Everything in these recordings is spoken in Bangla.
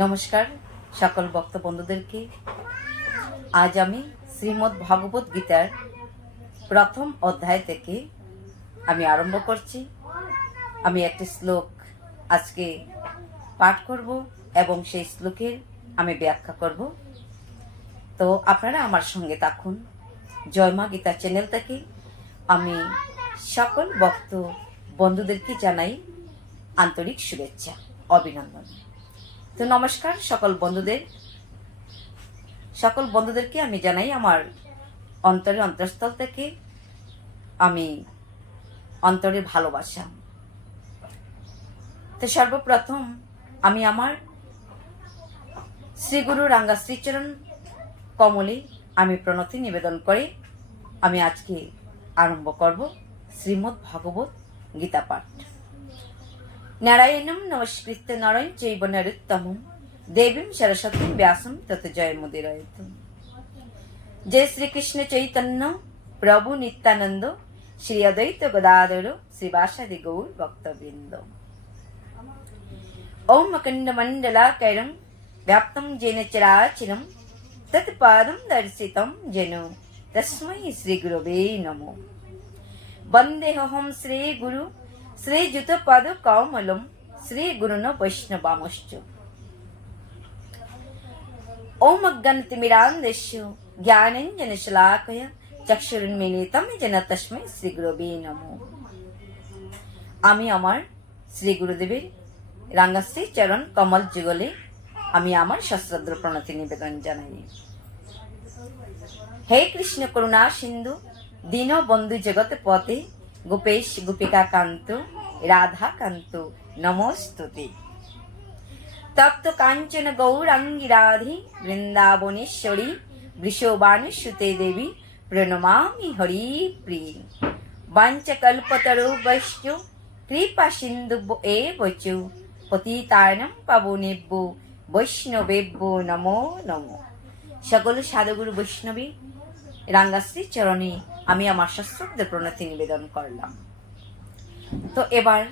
নমস্কার সকল ভক্ত বন্ধুদেরকে। আজ আমি শ্রীমদ্ ভাগবত গীতার প্রথম অধ্যায় থেকে আমি আরম্ভ করছি। আমি একটি শ্লোক আজকে পাঠ করব এবং সেই শ্লোকের আমি ব্যাখ্যা করব। তো আপনারা আমার সঙ্গে থাকুন। জয় মা গীতা চ্যানেল থেকে আমি সকল ভক্ত বন্ধুদেরকে জানাই আন্তরিক শুভেচ্ছা, অভিনন্দন। তো নমস্কার সকল বন্ধুদেরকে আমি জানাই আমার অন্তরস্থল থেকে আমি অন্তরের ভালোবাসা। তো সর্বপ্রথম আমি আমার শ্রীগুরু রাঙ্গা শ্রীচরণ কমলে আমি প্রণতি নিবেদন করে আমি আজকে আরম্ভ করব শ্রীমদ্ ভাগবত গীতা পাঠ। নারায়ণম নমস্কৃত্য নরং চৈব নরোত্তমম দেবীম সরস্বতীম ব্যাসম তত জয়মুদীরয়তু। জয় শ্রীকৃষ্ণ চৈতন্য প্রভু নিত্যানন্দ শ্রী অদ্বৈত গদাধর শ্রীবাসাদি গৌর ভক্তবৃন্দ। ওম অখণ্ড মণ্ডলাকারং ব্যাপ্তং যেন চরাচরম তৎপাদং দর্শিতং যেন তস্मै শ্রী গুরবে নমো। বন্দেহম শ্রী গুরু শ্রীযুত পদ কমলম শ্রী গুরুন বৈষ্ণবামশ্চ। ওম অজ্ঞানতিমিরান্ধস্য জ্ঞানাঞ্জন শলাকয়া চক্ষুরুন্মীলিতং যেন তস্मै শ্রী গুরবে নমো। আমি আমার শ্রী গুরুদেবের রাঙ্গাশ্রী চরণ কমল যুগলে আমি আমার সশ্রদ্ধ প্রণতি নিবেদন জানাই। হে কৃষ্ণ করুণা সিন্ধু দীন বন্ধু জগৎ পথে গোপেশ গোপিকা কান্ত রাধা কান্ত নমস্তুতে। তপ্ত কাঞ্চন গৌরাঙ্গী রাধে বৃন্দাবনেশ্বরী বৃষবানুসুতে দেবী প্রণমামি হরি প্রিয়। বাঞ্ছকল্পতরুভ্যশ্চ কৃপা সিন্ধু এব চ পতিতানাং পাবনেভ্যো বৈষ্ণবেভ্যো নমো নমো। সকল সাধুগুরু বৈষ্ণবী রাঙ্গাশ্রী চরণে আমি আমার সশ্রদ্ধ প্রণতি নিবেদন করলাম। তো এবার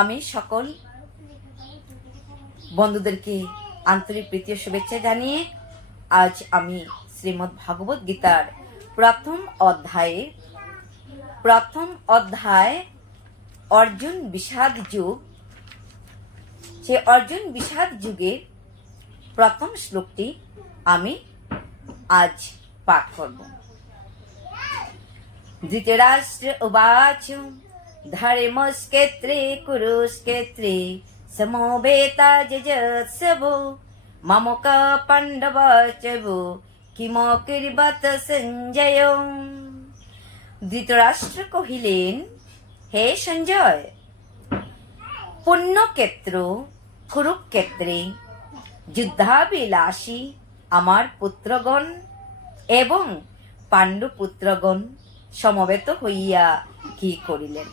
আমি সকল বন্ধুদেরকে আন্তরিক প্রীতি ও শুভেচ্ছা জানিয়ে আজ আমি শ্রীমদ্ ভাগবত গীতার প্রথম অধ্যায় অর্জুন বিষাদ যুগ, সে অর্জুন বিষাদ যুগের প্রথম শ্লোকটি আমি আজ পাঠ করব। ধৃতরাষ্ট্র উবাচ ধর্মস্কেত্রে কুরুস্কেত্রে সমবেতা যজৎসভো মমক পাণ্ডবচভো কিমকৃবত সঞ্জয়। ধৃতরাষ্ট্র কহিলেন, হে সঞ্জয়, পুণ্যক্ষেত্র কুরুক্ষেত্রে যুদ্ধাবিলাসী আমার পুত্রগণ এবং পাণ্ডুপুত্রগণ সমবেত হইয়া কি করিলেন?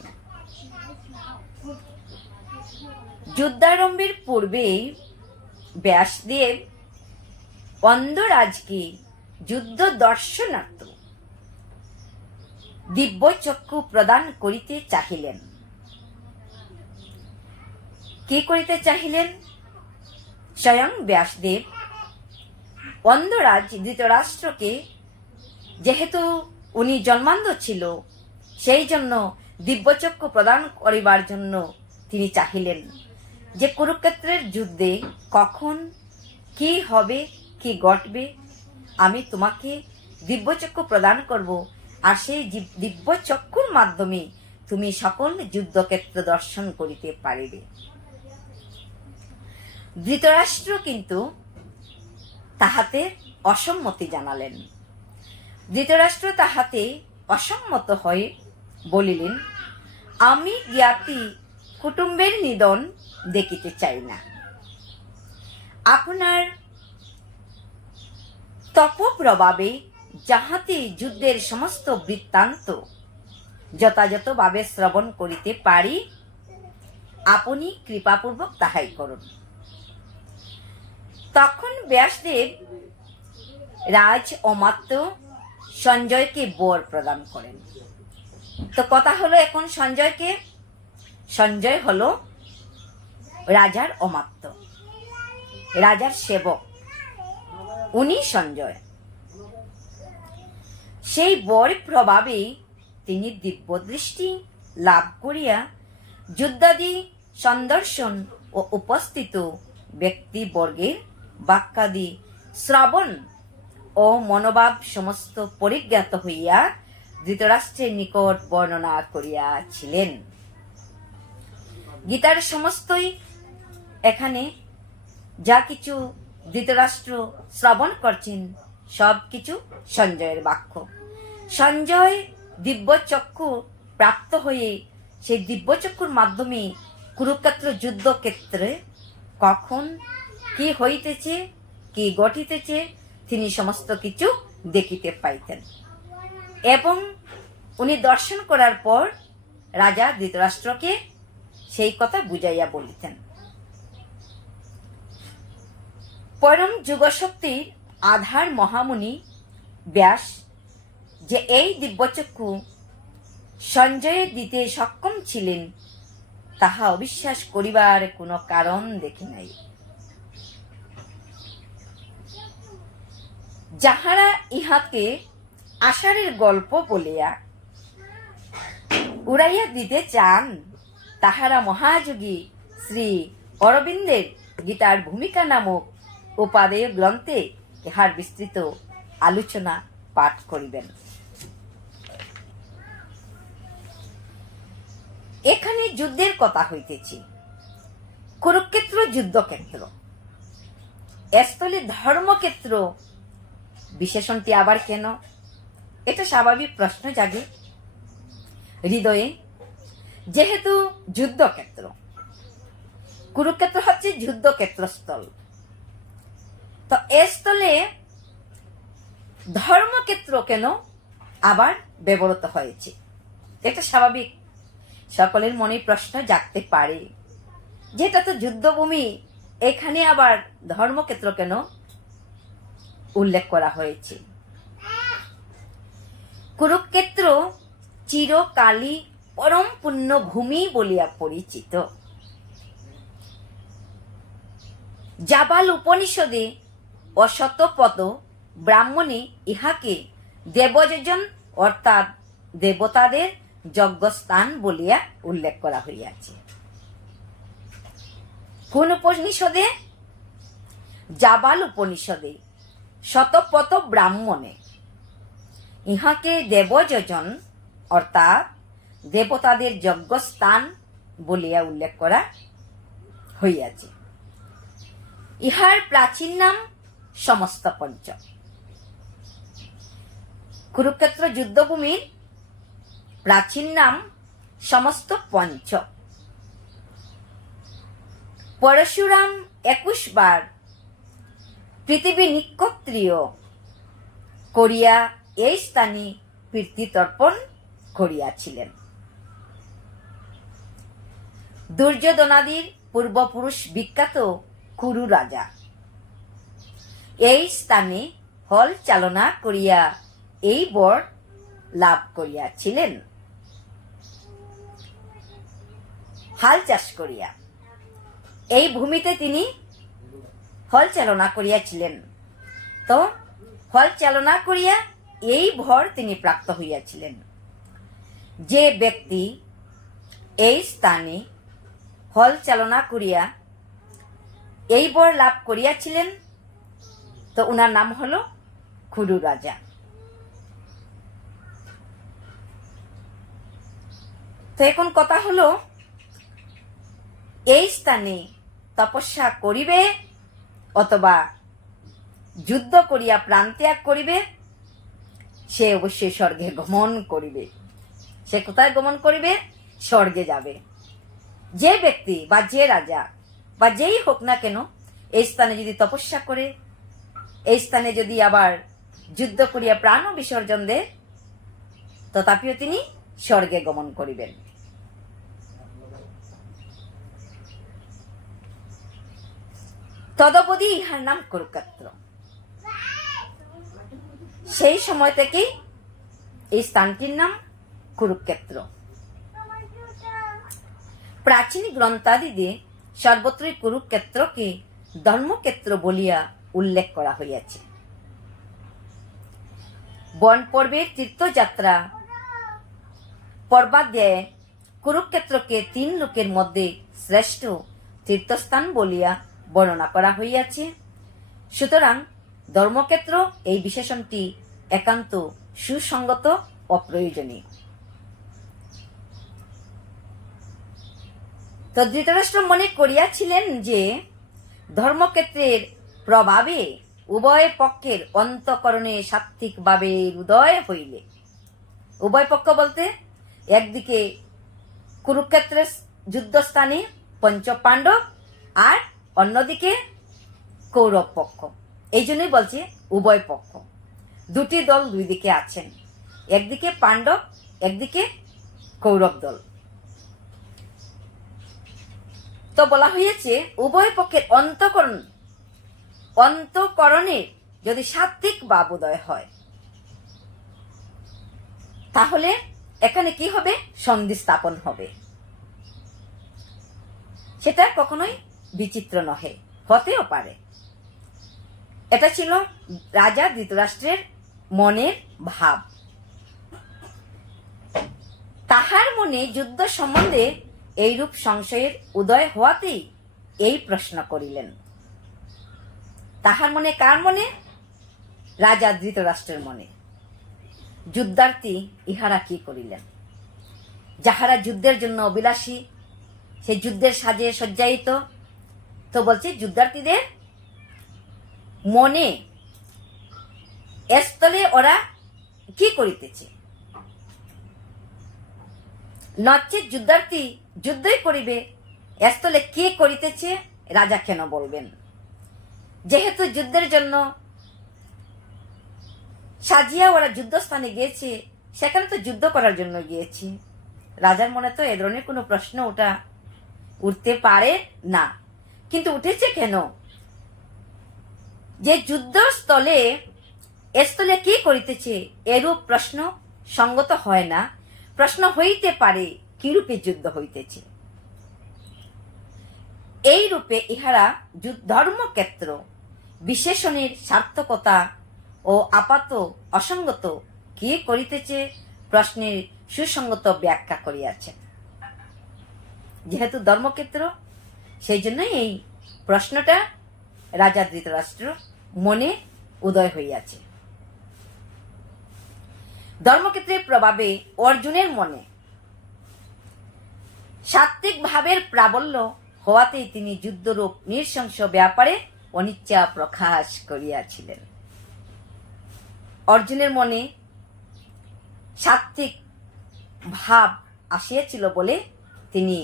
যুদ্ধারম্ভের পূর্বে ব্যাসদেব অন্ধরাজকে যুদ্ধ দর্শনার্থ দিব্য চক্ষু প্রদান করিতে চাহিলেন। কি করিতে চাহিলেন? স্বয়ং ব্যাসদেব অন্ধরাজ ধৃতরাষ্ট্রকে, যেহেতু উনি জন্মান্ধ ছিল, সেই জন্য দিব্যচক্ষু প্রদান করিবার জন্য তিনি চাহিলেন যে কুরুক্ষেত্রের যুদ্ধে কখন কি হবে, কি ঘটবে, আমি তোমাকে দিব্যচক্ষু প্রদান করব, আর সেই দিব্যচক্ষুর মাধ্যমে তুমি সকল যুদ্ধক্ষেত্র দর্শন করিতে পারিবে। ধৃতরাষ্ট্র কিন্তু তাহাতে অসম্মতি জানালেন। ধৃতরাষ্ট্র তাহাতে অসম্মত হয়ে বলিলেন, আমি জ্ঞাতি কুটুম্বের নিধন দেখিতে চাই না। আপনার তপপ্রভাবে যাহাতে যুদ্ধের সমস্ত বৃত্তান্ত যথাযথভাবে শ্রবণ করিতে পারি, আপনি কৃপাপূর্বক তাহাই করুন। তখন ব্যাসদেব রাজ অমাত্য সঞ্জয়কে বর প্রদান করেন। তো কথা হলো, এখন সঞ্জয় হলো রাজার অমাত্য। রাজার সেবক, উনি সঞ্জয়। সেই বর প্রভাবে তিনি দিব্যদৃষ্টি লাভ করিয়া যুদ্ধাদি সন্দর্শন ও উপস্থিত ব্যক্তিবর্গের বাক্যাদি শ্রবণ ও মনোভাব সমস্ত পরিজ্ঞাত হইয়া ধৃতরাষ্ট্রের নিকট বর্ণনা করিয়াছিলেন। গীতার সমস্তই এখানে যা কিছু ধৃতরাষ্ট্র শ্রবণ করছেন সব কিছু সঞ্জয়ের বাক্য। সঞ্জয় দিব্যচক্ষু প্রাপ্ত হয়ে সেই দিব্যচক্ষুর মাধ্যমে কুরুক্ষেত্র যুদ্ধক্ষেত্রে কখন কি হইতেছে, কি ঘটিতেছে, তিনি সমস্ত কিছু দেখিতে পাইতেন এবং উনি দর্শন করার পর রাজা ধৃতরাষ্ট্রকে সেই কথা বুঝাইয়া বলিতেন। পরম যুগশক্তির আধার মহামুনি ব্যাস যে এই দিব্যচক্ষু সঞ্জয়ে দিতে সক্ষম ছিলেন তাহা অবিশ্বাস করিবার কোনো কারণ দেখি নাই। যাহারা ইহাকে আষাঢ়ের গল্প বলিয়া উড়াইয়া দিতে চান তাহারা মহাযোগী শ্রী অরবিন্দের গীতার ভূমিকা নামক উপাদেয় গ্রন্থে ইহার বিস্তৃত আলোচনা পাঠ করিবেন। এখানে যুদ্ধের কথা হইতেছে, কুরুক্ষেত্র যুদ্ধক্ষেত্র, স্থলে ধর্মক্ষেত্র বিশেষণটি আবার কেন? এটা স্বাভাবিক প্রশ্ন জাগে হৃদয়ে। যেহেতু যুদ্ধক্ষেত্র, কুরুক্ষেত্র হচ্ছে যুদ্ধক্ষেত্র স্থল, তো এ স্থলে ধর্মক্ষেত্র কেন আবার ব্যবহৃত হয়েছে? এটা স্বাভাবিক, সকলের মনে প্রশ্ন জাগতে পারে, যেটা তো যুদ্ধভূমি, এখানে আবার ধর্মক্ষেত্র কেন উল্লেখ করা হয়েছে? কুরুক্ষেত্র চিরকালই পরম পুণ্য ভূমি বলিয়া পরিচিত। জাবাল উপনিষদে অশতপদ ব্রাহ্মণে ইহাকে দেবযজন অর্থাৎ দেবতাদের যজ্ঞস্থান বলিয়া উল্লেখ করা হইয়াছে। কোন উপনিষদে? জাবাল উপনিষদে শতপথ ব্রাহ্মণে ইহাকে দেবযজন অর্থাৎ দেবতাদের যজ্ঞস্থান বলিয়া উল্লেখ করা হইয়াছে। ইহার প্রাচীন নাম সমস্ত পঞ্চ। কুরুক্ষেত্র যুদ্ধভূমির প্রাচীন নাম সমস্ত পঞ্চ। পরশুরাম 21 বার পৃথিবী নিক্ষত্রিয় করিয়া এই স্থানে প্রীতিতর্পণ করিয়াছিলেন। দুর্যোধনাদির পূর্বপুরুষ বিখ্যাত কুরু রাজা এই স্থানে হল চালনা করিয়া এই বর লাভ করিয়াছিলেন। হাল চাষ করিয়া এই ভূমিতে তিনি হল চালনা করিয়াছিলেন। তো হল চালনা করিয়া এই ভর তিনি প্রাপ্ত হইয়াছিলেন। যে ব্যক্তি এই স্থানে হল চালনা করিয়া এই বর লাভ করিয়াছিলেন তো উনার নাম হলো কুরু রাজা। তো এখন কথা হলো, এই স্থানে তপস্যা করিবে অথবা যুদ্ধ করিয়া প্রাণ ত্যাগ করিবে, সে অবশ্যই স্বর্গে গমন করিবে। সে কোথায় গমন করিবে? স্বর্গে যাবে। যে ব্যক্তি বা যে রাজা বা যেই হোক না কেন এই স্থানে যদি তপস্যা করে, এই স্থানে যদি আবার যুদ্ধ করিয়া প্রাণ বিসর্জন দেয়, তথাপিও তিনি স্বর্গে গমন করিবেন। তদবধি ইহার নাম কুরুক্ষেত্র। সেই সময় থেকেই এই স্থানটির নাম কুরুক্ষেত্র। প্রাচীন গ্রন্থাদিতে সর্বত্রই কুরুক্ষেত্রকে ধর্মক্ষেত্র বলিয়া উল্লেখ করা হইয়াছে। বন পর্বের তীর্থযাত্রা পর্বাধ্যায়ে কুরুক্ষেত্রকে 3 লোকের মধ্যে শ্রেষ্ঠ তীর্থস্থান বলিয়া বর্ণনা করা হইয়াছে। সুতরাং ধর্মক্ষেত্র এই বিশেষণটি একান্ত সুসঙ্গত ও প্রয়োজনীয়। তো ধৃতরাষ্ট্র মনে করিয়াছিলেন যে ধর্মক্ষেত্রের প্রভাবে উভয় পক্ষের অন্তঃকরণে সাত্ত্বিক ভাবের উদয় হইলে, উভয় পক্ষ বলতে একদিকে কুরুক্ষেত্রের যুদ্ধস্থানে পঞ্চপাণ্ডব আর অন্যদিকে কৌরব পক্ষ। এই জন্যই বলছে উভয় পক্ষ, দুটি দল দুই দিকে আছেন, একদিকে পাণ্ডব একদিকে কৌরব দল। তো বলা হয়েছে উভয় পক্ষের অন্তঃকরণে যদি সাত্ত্বিক ভাব উদয় হয় তাহলে এখানে কি হবে? সন্ধি স্থাপন হবে। সেটা কখনোই বিচিত্র নহে, হতেও পারে। এটা ছিল রাজা ধৃতরাষ্ট্রের মনের ভাব। তাহার মনে যুদ্ধ সম্বন্ধে এইরূপ সংশয়ের উদয় হওয়াতেই এই প্রশ্ন করিলেন। তাহার মনে, কার মনে? রাজা ধৃতরাষ্ট্রের মনে। যুদ্ধার্থী ইহারা কি করিলেন? যাহারা যুদ্ধের জন্য অভিলাষী, সে যুদ্ধের সাজে সজ্জায়িত। তো বলছে যুদ্ধার্থীদের মনে স্থলে ওরা কি করিতেছে? নচেৎ যুদ্ধার্থী যুদ্ধই করিবে, স্থলে কে করিতেছে রাজা কেন বলবেন? যেহেতু যুদ্ধের জন্য সাজিয়া ওরা যুদ্ধস্থানে গিয়েছে, সেখানে তো যুদ্ধ করার জন্য গিয়েছে। রাজার মনে তো এ ধরনের কোনো প্রশ্ন উঠতে পারে না। কিন্তু উঠেছে কেন? যে যুদ্ধস্থলে কি করিতেছে এরূপ প্রশ্ন সঙ্গত হয় না। প্রশ্ন হইতে পারে কিরূপে যুদ্ধ হইতেছে। এই রূপে ইহারা ধর্মক্ষেত্র বিশেষণের সার্থকতা ও আপাত অসঙ্গত কে করিতেছে প্রশ্নের সুসঙ্গত ব্যাখ্যা করিয়াছে। যেহেতু ধর্মক্ষেত্র, সেই জন্যই এই প্রশ্নটা রাজা ধৃতরাষ্ট্র মনে উদয় হইয়াছে। ধর্মক্ষেত্রের প্রভাবে অর্জুনের মনে সাত্ত্বিক ভাবের প্রাবল্য হওয়াতেই তিনি যুদ্ধরূপ নৃশংস ব্যাপারে অনিচ্ছা প্রকাশ করিয়াছিলেন। অর্জুনের মনে সাত্ত্বিক ভাব আসিয়াছিল বলে তিনি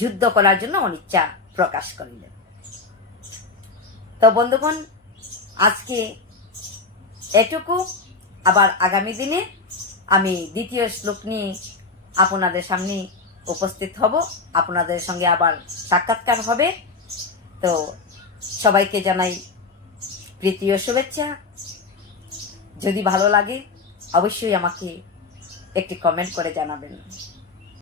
যুদ্ধ করার জন্য অনিচ্ছা প্রকাশ করিলেন। তো বন্ধুগণ, আজকে এটুকু। আবার আগামী দিনে আমি দ্বিতীয় শ্লোক নিয়ে আপনাদের সামনে উপস্থিত হব, আপনাদের সঙ্গে আবার সাক্ষাৎকার হবে। তো সবাইকে জানাই প্রীতি ও শুভেচ্ছা। যদি ভালো লাগে অবশ্যই আমাকে একটি কমেন্ট করে জানাবেন।